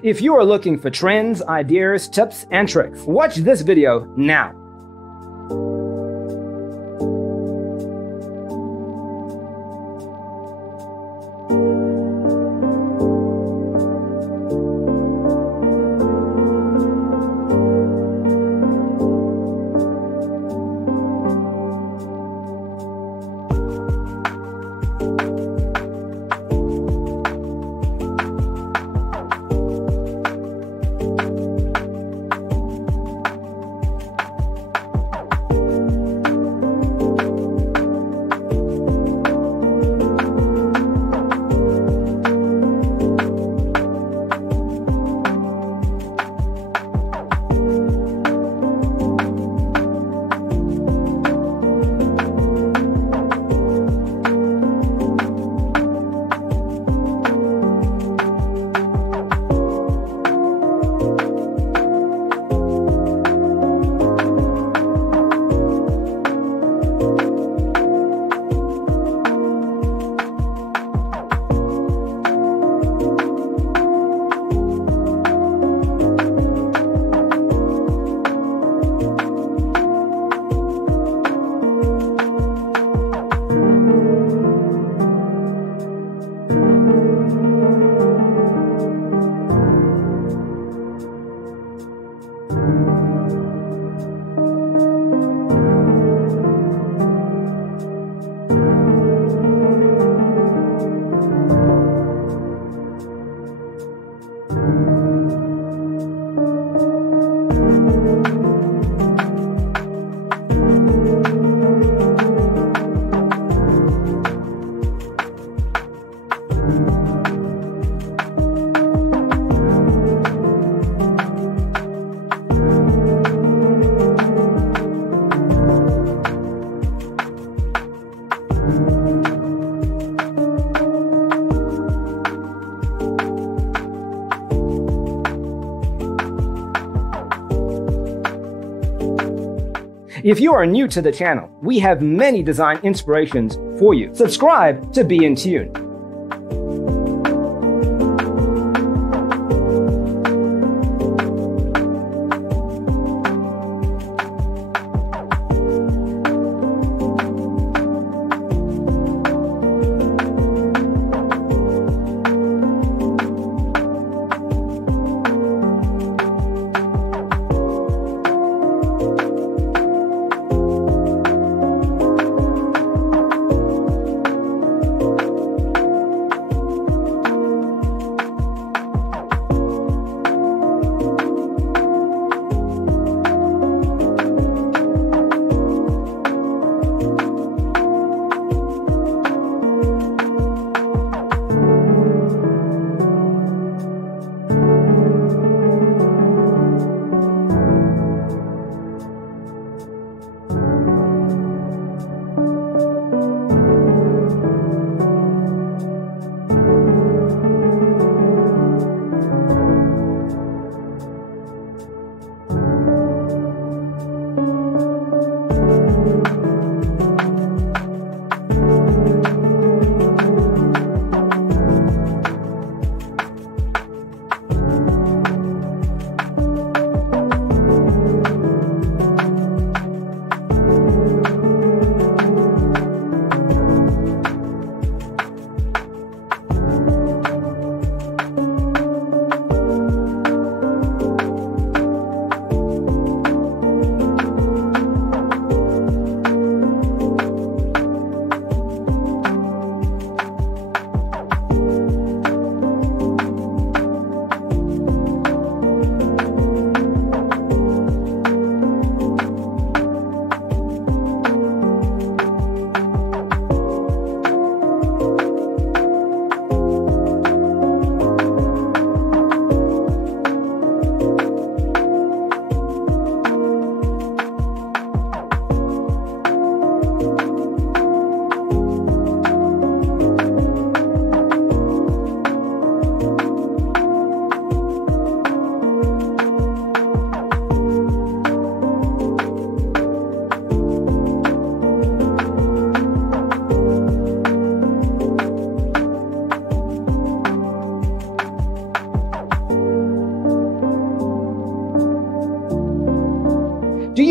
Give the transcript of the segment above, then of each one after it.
If you are looking for trends, ideas, tips, and tricks, watch this video now. If you are new to the channel, we have many design inspirations for you. Subscribe to be in tune.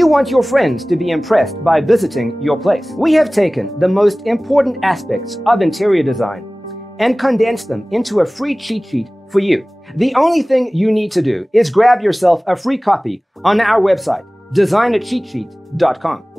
you want your friends to be impressed by visiting your place? We have taken the most important aspects of interior design and condensed them into a free cheat sheet for you. The only thing you need to do is grab yourself a free copy on our website, designercheatsheet.com.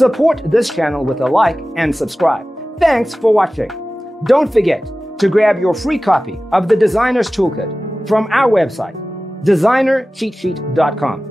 Support this channel with a like and subscribe. Thanks for watching. Don't forget to grab your free copy of the Designer's Toolkit from our website, designercheatsheet.com.